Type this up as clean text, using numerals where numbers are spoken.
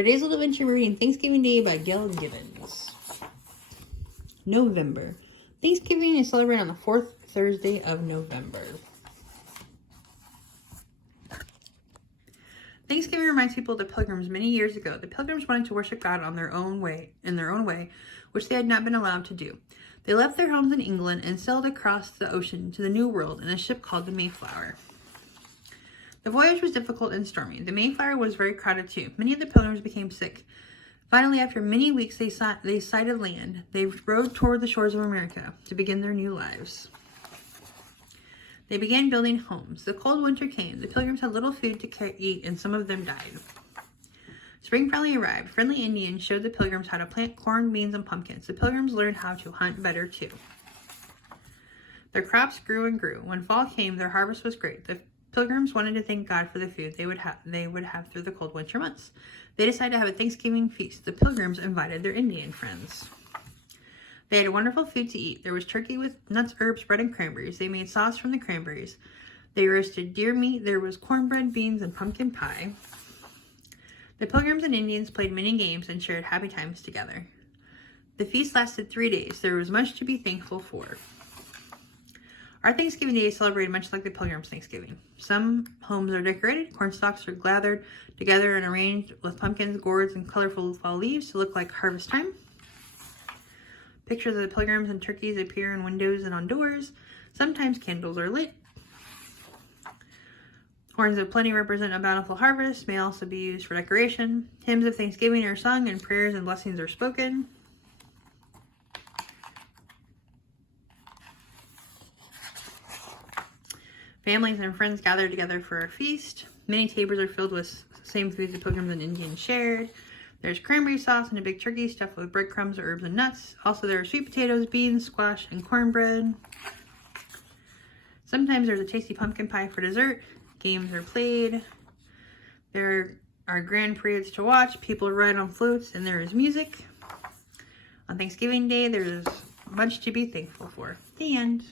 For today's little adventure, we're reading Thanksgiving Day by Gail Gibbons. November. Thanksgiving is celebrated on the fourth Thursday of November. Thanksgiving reminds people of the Pilgrims many years ago. The Pilgrims wanted to worship God in their own way, which they had not been allowed to do. They left their homes in England and sailed across the ocean to the New World in a ship called the Mayflower. The voyage was difficult and stormy. The Mayflower was very crowded too. Many of the Pilgrims became sick. Finally, after many weeks, they sighted land. They rowed toward the shores of America to begin their new lives. They began building homes. The cold winter came. The Pilgrims had little food to eat, and some of them died. Spring finally arrived. Friendly Indians showed the Pilgrims how to plant corn, beans, and pumpkins. The Pilgrims learned how to hunt better too. Their crops grew and grew. When fall came, their harvest was great. The Pilgrims wanted to thank God for the food they would have through the cold winter months. They decided to have a Thanksgiving feast. The Pilgrims invited their Indian friends. They had wonderful food to eat. There was turkey with nuts, herbs, bread, and cranberries. They made sauce from the cranberries. They roasted deer meat. There was cornbread, beans, and pumpkin pie. The Pilgrims and Indians played many games and shared happy times together. The feast lasted 3 days. There was much to be thankful for. Our Thanksgiving Day is celebrated much like the Pilgrims' Thanksgiving. Some homes are decorated. Corn stalks are gathered together and arranged with pumpkins, gourds, and colorful fall leaves to look like harvest time. Pictures of the Pilgrims and turkeys appear in windows and on doors. Sometimes candles are lit. Horns of plenty represent a bountiful harvest, may also be used for decoration. Hymns of thanksgiving are sung and prayers and blessings are spoken. Families and friends gather together for a feast. Many tables are filled with same foods the Pilgrims and Indians shared. There's cranberry sauce and a big turkey stuffed with breadcrumbs, herbs, and nuts. Also, there are sweet potatoes, beans, squash, and cornbread. Sometimes there's a tasty pumpkin pie for dessert. Games are played. There are grand parades to watch. People ride on floats, and there is music. On Thanksgiving Day, there is much to be thankful for. The end.